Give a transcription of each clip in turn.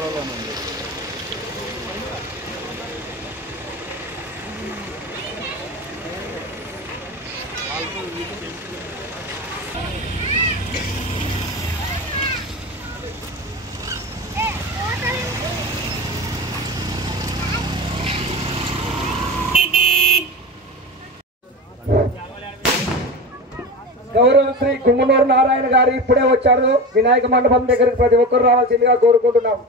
గౌరవ శ్రీ గుమ్మనూరు నారాయణ గారు ఇప్పుడే వచ్చారు. వినాయక మండపం దగ్గరికి ప్రతి ఒక్కరు రావాల్సిందిగా కోరుకుంటున్నాం.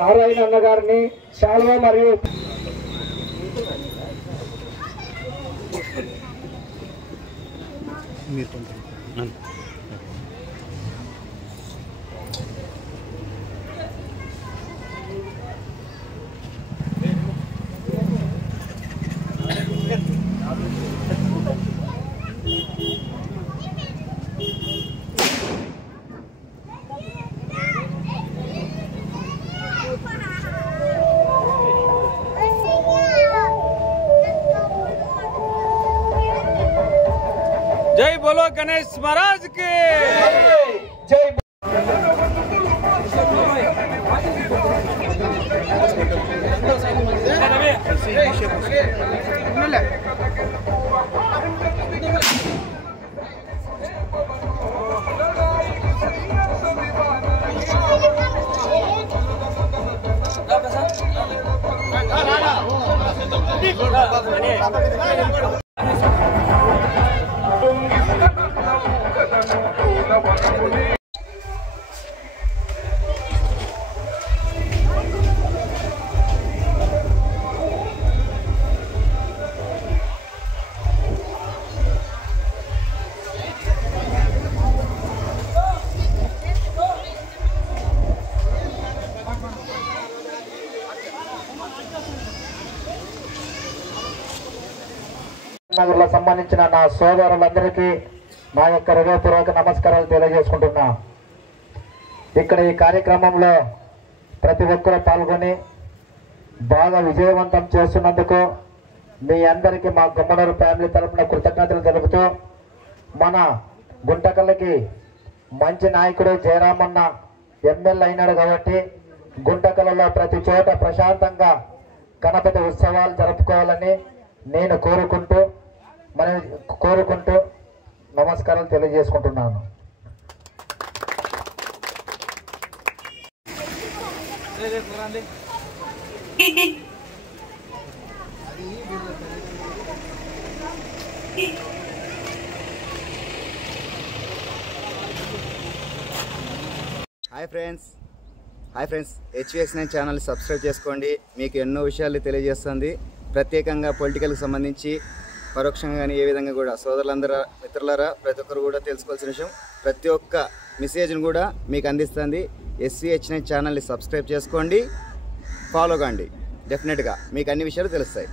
నారాయణ అన్న గారిని శాల్వా మరియు जय बोलो गणेश महाराज के జై నగర్లో సంబంధించిన నా సోదరులందరికీ నా యొక్క హృదయపూర్వక నమస్కారాలు తెలియజేసుకుంటున్నా. ఇక్కడ ఈ కార్యక్రమంలో ప్రతి ఒక్కరూ పాల్గొని బాగా విజయవంతం చేస్తున్నందుకు మీ అందరికీ మా గుమ్మనూరు ఫ్యామిలీ తరఫున కృతజ్ఞతలు తెలుపుతూ, మన గుంటకల్లుకి మంచి నాయకుడు జయరామన్న ఎమ్మెల్యే అయినాడు కాబట్టి గుంటకల్లులో ప్రతి చోట ప్రశాంతంగా గణపతి ఉత్సవాలు జరుపుకోవాలని నేను కోరుకుంటూ నమస్కారాలు తెలియజేసుకుంటున్నాను. Hi friends HVX9 channel subscribe చేసుకోండి. మీకు ఎన్నో విషయాలు తెలియజేస్తుంది. ప్రత్యేకంగా పొలిటికల్కి సంబంధించి పరోక్షంగా కానీ ఏ విధంగా కూడా సోదరులందరూ మిత్రులారా ప్రతి ఒక్కరు కూడా తెలుసుకోవాల్సిన విషయం, ప్రతి ఒక్క మెసేజ్ను కూడా మీకు అందిస్తుంది. HVX9 ఛానల్ని సబ్స్క్రైబ్ చేసుకోండి, ఫాలో కండి. డెఫినెట్గా మీకు అన్ని విషయాలు తెలుస్తాయి.